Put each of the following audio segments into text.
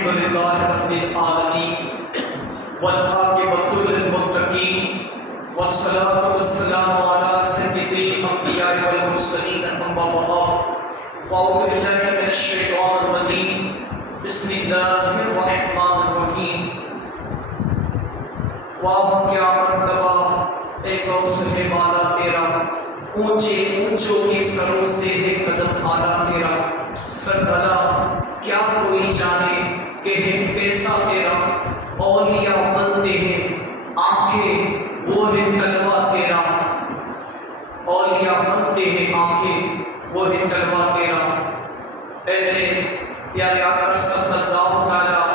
الحمد لله رب العالمين والعاقبة للمتقين والصلاة والسلام على سيد الأنبياء والمرسلين أما بعد فأعوذ بالله من الشيطان الرجيم بسم الله الرحمن الرحيم واہ کیا مرتبہ اے کوثر بالا تیرا، اونچے اونچوں کے سروں سے ہے قدم آلا تیرا، سربلا کیا کوئی جانے کہ ہے کیسا تیرا، اولیاء ملتے ہیں آنکھیں وہ ہے تلوہ تیرا، اولیاء ملتے ہیں آنکھیں وہ ہے تلوہ تیرا۔ اے میرے پیارے آقا صلی اللہ تعالیٰ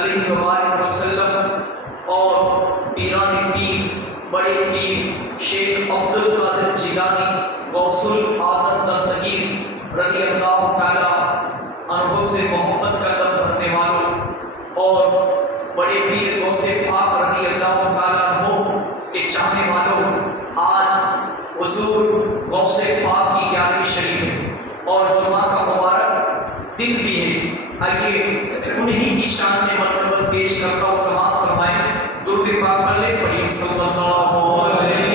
علیہ وآلہ وسلم اور پیران پیر بڑے پیر شیخ عبدالقادر جیلانی غوث الاعظم دستگیر رضی اللہ تعالیٰ عنہ سے محبت کا دم بھرنے والوں اور بڑے پیر غوث پاک رضی اللہ تعالیٰ عنہ کے چاہنے والوں، آج حضور غوث پاک کی 11ویں شریف ہے اور جمعہ کا مبارک دن بھی ہے۔ آئیے انہی کی شان میں مرتبہ پیش کرتا ہوں، سماعت فرمائیں، درود پاک پڑھ لیں، پڑھیے صلی اللہ علیہ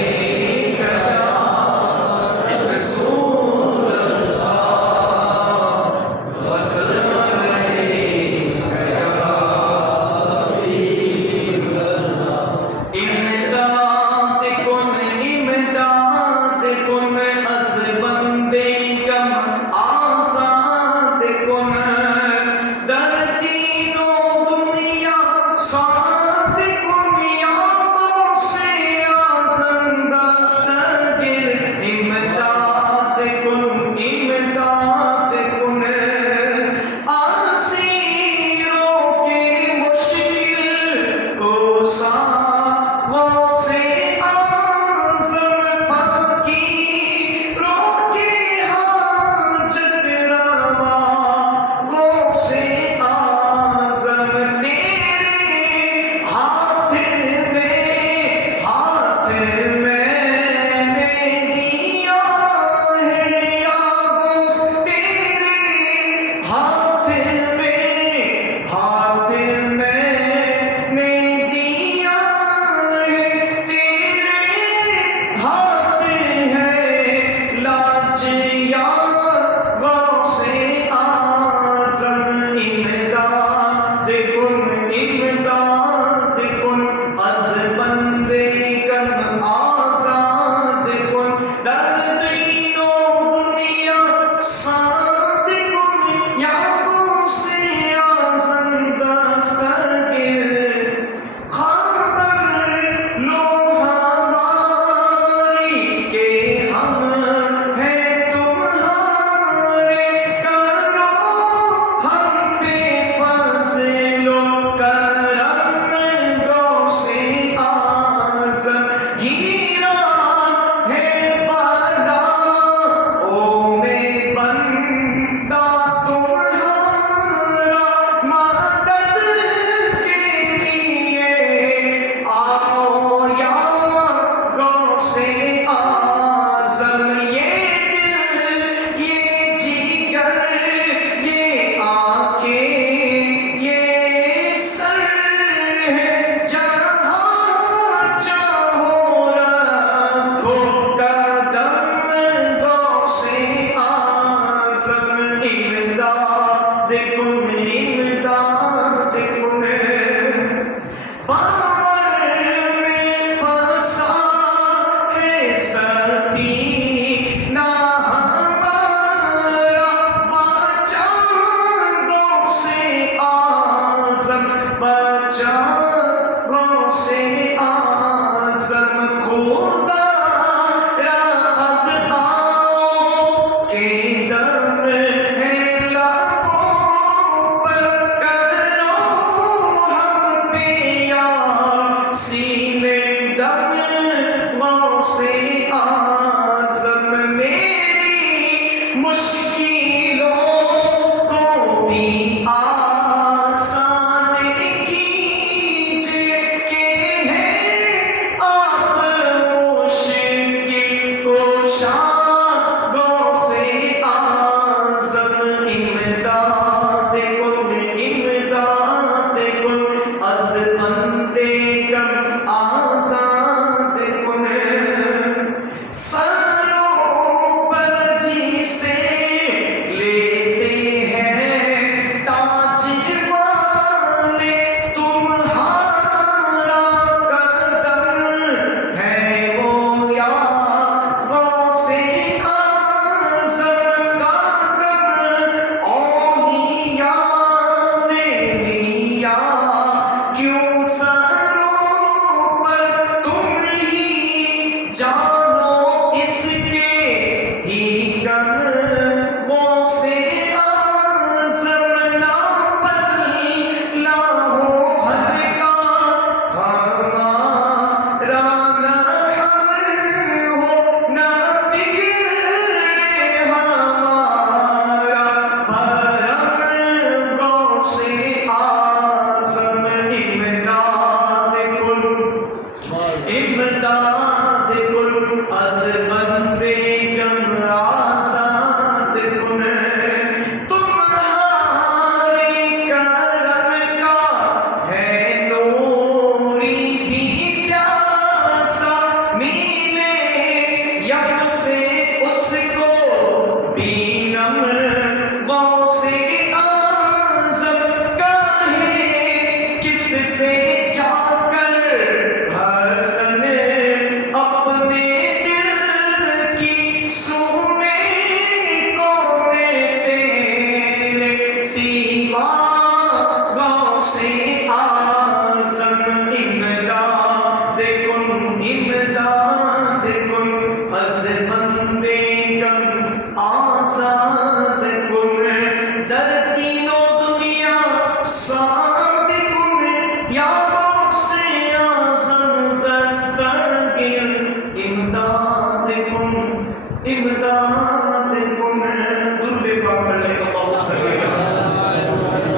رسول اللہ وسلم کے دم ہے لبوں پر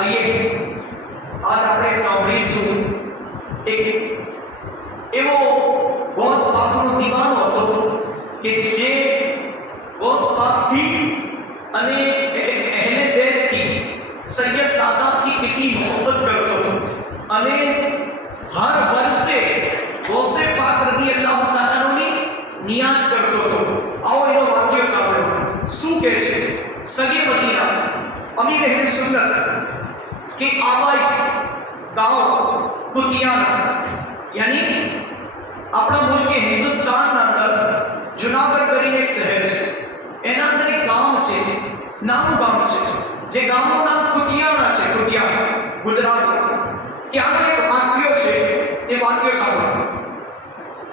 આઈએ આજ આપણે સાંભળીશું એક એવો ગૌસ પાકનો દીવાનો હતો કે જે ગૌસ પાકથી અને અહેલે બેતથી સૈયદ સાદાતથી કેટલી મોહબ્બત કરતો હતો અને હર વર્ષે ગૌસે પાક રદિયલ્લાહુ તાઆલાની નિયાજ કરતો હતો. આવો એનો વાક્ય સાંભળો. શું કહે છે? સગે મદીના અમીર અહલે સુન્નત કે આબાઈ ગાંવ કુતિયાના, યાની આપણા મુલ્ક હિન્દુસ્તાનના અંદર જુનાગઢ કરીને એક શહેર છે, એના અંદર એક ગામ છે, નાનું ગામ છે, જે ગામનું નામ કુતિયાણા છે. કુતિયાણા ગુજરાતમાં ત્યાંનો એક વાક્ય છે, એ વાક્ય સાંભળો.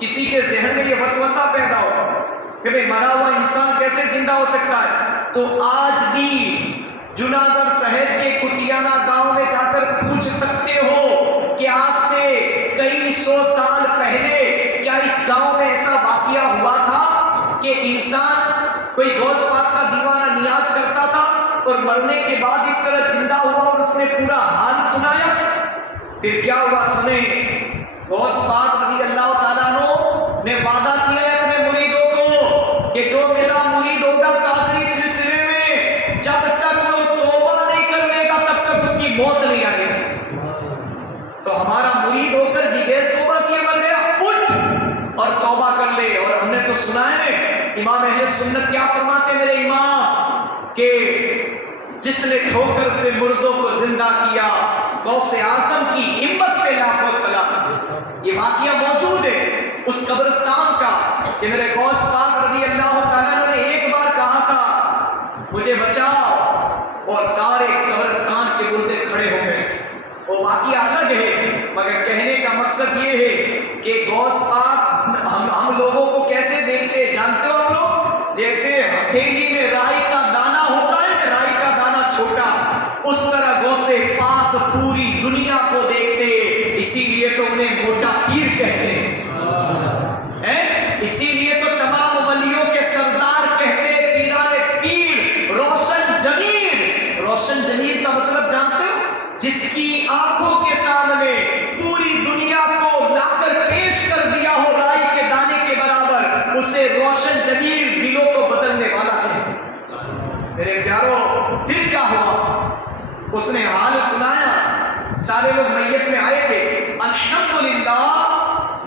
کسی کے ذہن میں یہ وسوسہ پیدا ہو کہ بھئی مرا ہوا انسان کیسے زندہ ہو سکتا ہے، تو آج بھی جوناگڑھ شہر کے کتیانہ گاؤں میں جا کر پوچھ سکتے ہو کہ آج سے کئی سو سال پہلے کیا اس گاؤں میں ایسا واقعہ ہوا تھا کہ انسان کوئی غوث پاک کا دیوانہ نیاز کرتا تھا اور مرنے کے بعد اس طرح زندہ ہوا اور اس نے پورا حال سنایا؟ پھر کیا ہوا سنیں، غوث پاک رضی اللہ تعالیٰ عنہ نے وعدہ کیا ہے اپنے مریدوں کو کہ جو میرا مرید ہوگا قادری سلسلے میں، جب تک وہ توبہ نہیں کر لے گا تب تک اس کی موت نہیں آئے گی۔ تو ہمارا مرید ہو کر بغیر توبہ کیے مر گیا، اٹھ اور توبہ کر لے۔ اور ہم نے تو سنا ہے امام اہل سنت کیا فرماتے ہیں میرے امام، کہ جس نے ٹھوکر سے مردوں کو زندہ کیا، غوث اعظم کی ہمت پہ لاکھوں سلام۔ یہ واقعہ موجود ہے اس قبرستان کا کہ میرے غوث پاک رضی اللہ تعالیٰ نے ایک بار کہا تھا مجھے بچاؤ، اور سارے قبرستان کے مردے کھڑے ہو گئے تھے۔ وہ واقعہ الگ ہے، مگر کہنے کا مقصد یہ ہے کہ غوث پاک ہم لوگوں کو کیسے دیکھتے جانتے ہو آپ لوگ؟ جیسے ہتھیلی میں رائی کا دانہ ہوتا ہے، رائی کا دانہ چھوٹا، اس طرح غوث پاک پوری دنیا کو دیکھتے، اسی لیے تو انہیں موٹا پیر کہتے ہیں، اسی لیے تو تمام ولیوں کے سردار کہتے ہیں پیران پیر روشن جنیر۔ روشن جنیر کا مطلب جانتے ہو؟ جس کی آنکھوں کے سامنے پوری دنیا کو لا کر پیش کر دیا ہو رائی کے دانے کے برابر، اسے روشن جنیر، دلوں کو بدلنے والا کہتے ہیں۔ میرے پیاروں، پھر کیا ہوا؟ اس نے حال سنایا، سارے لوگ میت میں آئے تھے، الحمدللہ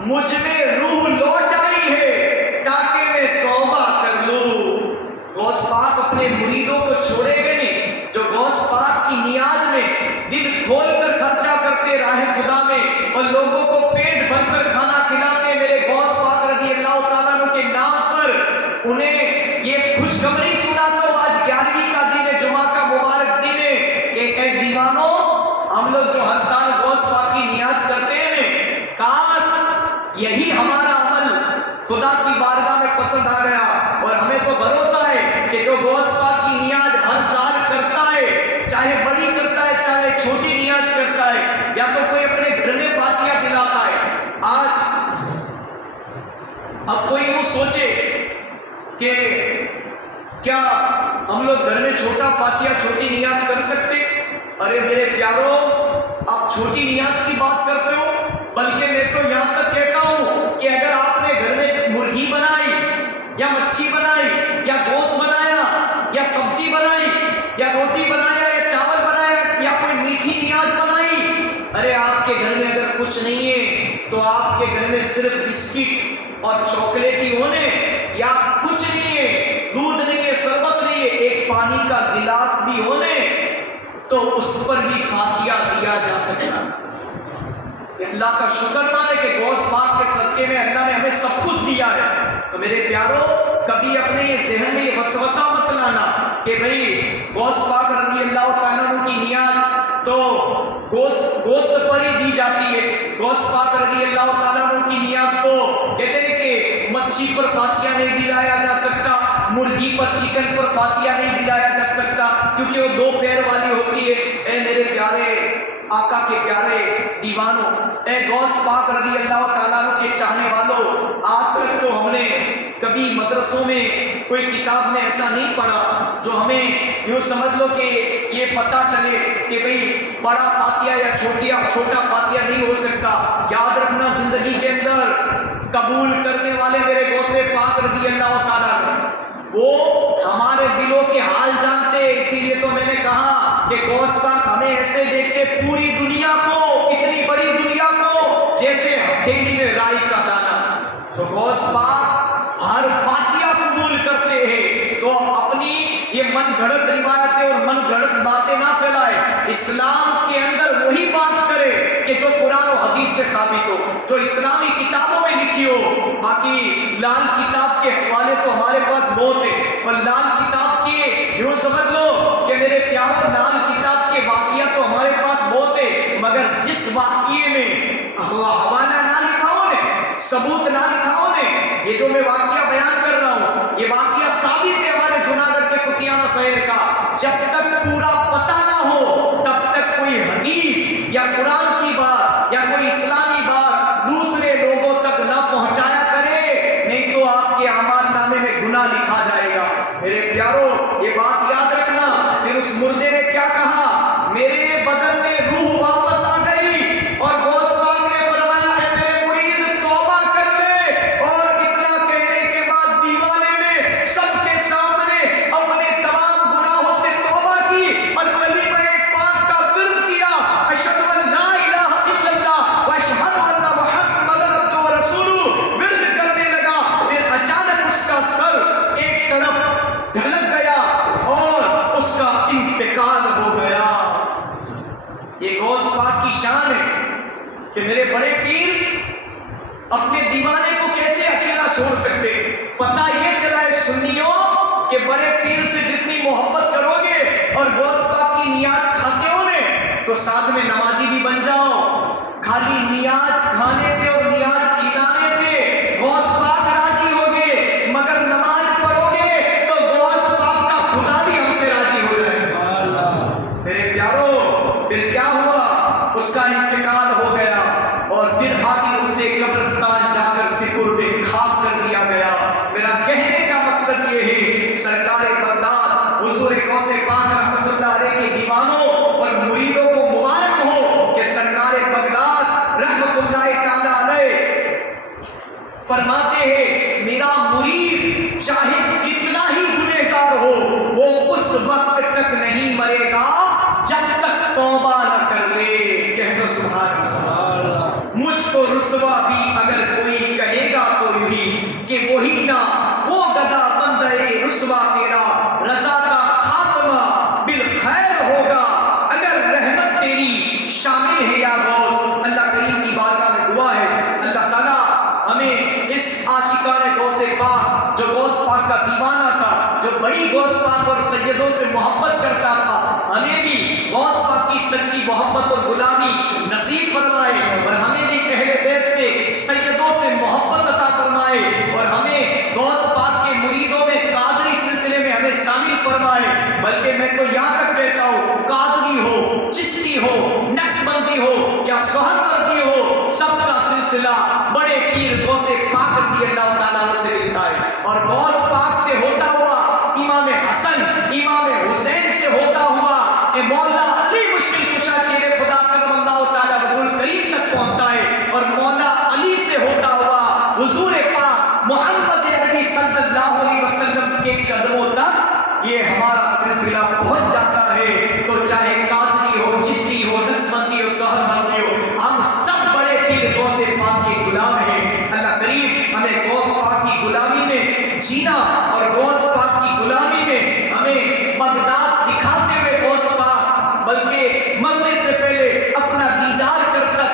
مجھ میں روح لوٹ آئی ہے تاکہ میں توبہ کر لوں۔ غوث پاک اپنے مریدوں کو چھوڑے گئے نہیں، جو غوث پاک کی نیاز میں دل کھول کر خرچہ کرتے راہ خدا میں اور لوگوں کو پیٹ بھر کر کھانا کھلاتے، میرے غوث پاک رضی اللہ تعالیٰ عنہ کے نام پر انہیں یہ خوشخبری سناتا ہوں، آج 11ویں کا دن ہے، جمعہ کا مبارک دن ہے، کہ اے دیوانوں، ہم لوگ جو ہر سال غوث پاک کی نیاز کرتے ہیں، کاش یہی ہمارا عمل خدا کی بارگاہ میں پسند آ گیا، اور ہمیں تو بھروسہ ہے کہ جو غوث پاک کی نیاز ہر سال کرتا ہے، چاہے بڑی کرتا ہے چاہے چھوٹی نیاز کرتا ہے، یا تو کوئی اپنے گھر میں فاتحہ دلاتا ہے۔ آج اب کوئی یوں سوچے کہ کیا ہم لوگ گھر میں چھوٹا فاتحہ چھوٹی نیاز کر سکتے؟ ارے میرے پیاروں، آپ چھوٹی نیاز کی بات کرتے ہو، بلکہ میں تو یہاں تک کہتا ہوں کہ اگر آپ نے گھر میں مرغی بنائی یا مچھی بنائی یا گوشت بنایا یا سبزی بنائی یا روٹی بنایا یا چاول بنایا یا کوئی میٹھی نیاز بنائی، ارے آپ کے گھر میں اگر کچھ نہیں ہے تو آپ کے گھر میں صرف بسکٹ اور چاکلیٹ ہی ہونے، یا کچھ نہیں ہے، دودھ نہیں ہے، شربت نہیں ہے، ایک پانی کا گلاس بھی ہونے، تو اس پر بھی فاتحہ دیا جا سکتا۔ اللہ کا شکر مانے کہ غوث پاک کے صدقے میں اللہ نے ہمیں سب کچھ دیا ہے۔ تو میرے پیاروں، کبھی اپنے یہ ذہن میں یہ وسوسہ مت لانا کہ بھئی غوث پاک رضی اللہ تعالیٰ عنہ کی نیاز تو گوشت پر ہی دی جاتی ہے، غوث پاک رضی اللہ تعالیٰ عنہ کی نیاز تو کہتے ہیں کہ مچھی پر فاتحہ نہیں دلایا جا سکتا، مرغی پر چکن پر فاتحہ نہیں دلایا جا سکتا، کیونکہ وہ 2 پیر والی ہوتی ہے۔ اے میرے پیارے آقا کے پیارے دیوانوں، اے غوث پاک رضی اللہ تعالیٰ عنہ کے چاہنے والوں، آج تک تو ہم نے کبھی مدرسوں میں کوئی کتاب میں ایسا نہیں پڑھا جو ہمیں یوں سمجھ لو کہ یہ پتہ چلے کہ بھئی بڑا فاتحہ یا چھوٹا فاتحہ نہیں ہو سکتا۔ یاد رکھنا، زندگی کے اندر قبول کرنے والے میرے غوث پاک رضی اللہ تعالیٰ عنہ، وہ ہمارے دلوں کے حال جانتے، اسی لیے تو میں نے کہا کہ غوث پاک ہمیں ایسے دیکھتے پوری دنیا کو، اتنی بڑی دنیا کو، جیسے ہتھیلی میں رائی کا دانہ۔ تو غوث پاک ہر فاتحہ قبول کرتے ہیں، تو اپنی یہ من گھڑت روایتیں اور من گھڑت باتیں نہ پھیلائے، اسلام کے اندر وہی بات کرے کہ جو قرآن و حدیث سے ثابت ہو، جو اسلامی کتابوں میں لکھی ہو۔ باقی لال کتاب کے حوالے تو ہمارے پاس بہت ہے، اور لال کتاب کے یوں سمجھ لو کہ میرے پیارے لال کتاب کے واقعات تو ہمارے پاس بہت ہے، مگر جس واقعے میں حوالہ نہ لکھا ہو نے، ثبوت نہ لکھاؤ نے. یہ جو میں واقعہ بیان کر رہا ہوں یہ واقعہ ثابت ہے ہمارے جوناگڑھ کے کتیانہ شہر کا. جب تک پورا پتہ نہ ہو تب تک کوئی حدیث یا قرآن کی بات یا کوئی اسلامی بات دوسرے لوگوں تک نہ پہنچایا کرے، نہیں تو آپ کے اعمال نامے میں گناہ لکھا جائے گا. میرے پیارو یہ بات یاد رکھنا. پھر اس مردے نے کیا کہا؟ میرے بدن میں روح واپس آ گئی اور غوث پاک نے فرمایا اے میرے مرید توبہ کر لے. اور اتنا کہنے کے بعد دیوانے نے سب کے سامنے اپنے تمام گناہوں سے توبہ کی اور کلمہ پاک کا ورد کیا. اشہد ان لا الہ الا اللہ و اشہد ان محمد عبدہ و رسولہ ورد کرنے لگا. پھر اچانک اس کا سر ایک طرف ڈھلک گیا اور اس کا انتقال ہو گیا. یہ غوث پاک کی شان ہے کہ میرے بڑے پیر اپنے دیوانے کو کیسے اکیلا چھوڑ سکتے. پتہ یہ چلا ہے سنیوں کہ بڑے پیر سے جتنی محبت کرو گے اور غوث پاک کی نیاز کھاتے ہو نے تو ساتھ میں نمازی بھی بن جاؤ. خالی نیاز کھانے سے اور نیاز کھلانے سے غوث پاک راضی ہوگے، مگر نماز پڑھو گے تو غوث پاک کا خدا بھی ہم سے راضی ہو جائے. میرے پیارو پھر کیا ہوا؟ اس کا انتقال ہو گیا اور پھر آخر اسے قبرستان جا کر سپرد خاک کر دیا گیا. میرا کہنے کا مقصد یہ ہے سرکار بغداد حضور غوث پاک رحمۃ اللہ علیہ کے دیوانوں اور مریدوں کو مبارک ہو کہ سرکار بغداد رحمۃ اللہ تعالی علیہ فرماتے ہیں میرا مرید چاہے کتنا ہی گنہگار ہو وہ اس وقت تک نہیں مرے گا جب تک توبہ نہ کر لے. کہہ دو سبحان اللہ. مجھ کو رسوا بھی اگر کوئی کہے گا تو یہی کہ وہی نہ وہ گدا بند ہے رسوا تیرا رضا کا خاتمہ بالخیر ہوگا اگر رحمت تیری شامل ہے یا غوث. اللہ کریم کی بارگاہ میں دعا ہے اللہ تعالیٰ ہمیں اس عاشقان غوث پاک جو غوث پاک کا دیوانہ تھا، جو بڑی غوث پاک اور سیدوں سے محبت کرتا تھا، ہمیں بھی غوث پاک کی سچی محبت اور غلامی نصیب فرمائے اور ہمیں بھی اہل بیت سے سیدوں سے محبت عطا فرمائے اور ہمیں غوث پاک کے مریدوں میں قادری سلسلے میں ہمیں شامل فرمائے. بلکہ میں تو یہاں تک کہتا ہوں قادری ہو، چشتی ہو، نقشبندی ہو یا سہروردی ہو، سب کا سلسلہ بڑے پیر غوث پاک رضی اللہ تعالیٰ عنہ سے ملتا ہے. اور غوث پاک سے ہوتا ہوا امام حسن امام حسین سے ہوتا ہوا مولا علی مشکل کشا شیر خدا کرم اللہ تعالیٰ حضور کریم تک پہنچتا ہے. اور مولا علی سے ہوتا ہوا حضور پاک محمد نبی صلی اللہ علیہ وسلم کے قدموں تک یہ ہمارا سلسلہ پہنچ جاتا ہے. تو چاہے قادری ہو، چشتی ہو، نقشبندی ہو، سہروردی ہو، ہم سب بڑے پیر غوث پاک کے غلام ہیں. اللہ کریم ہمیں غوث پاک کی غلامی میں جینا اور غوث پاک کی غلامی میں ہمیں بغداد دکھاتے ہوئے غوث پاک بلکہ مرنے سے پہلے اپنا دیدار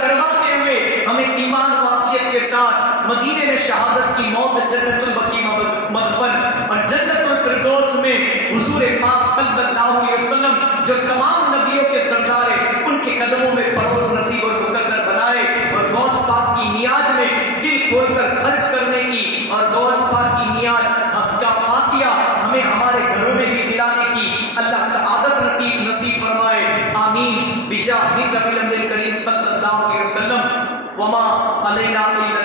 کرواتے ہوئے ہمیں ایمان و عافیت کے ساتھ مدینے میں شہادت کی موت جنت البقیع مدفن اور جنت الفردوس میں حضور پاک صلی اللہ علیہ وسلم جو تمام نبیوں کے سردار ہیں ان کے قدموں میں پروس نصیب اور مقدر بنائے. اور غوث پاک کی نیاز میں دل کھول کر خرچ کرنے کی اور غوث پاک کی نیاز کا فاتحہ ہمیں ہمارے گھروں میں بھی دلانے کی اللہ سعادت نصیب فرمائے. آمین بجاہ نبی کریم صلی اللہ علیہ وسلم. وما علینا الا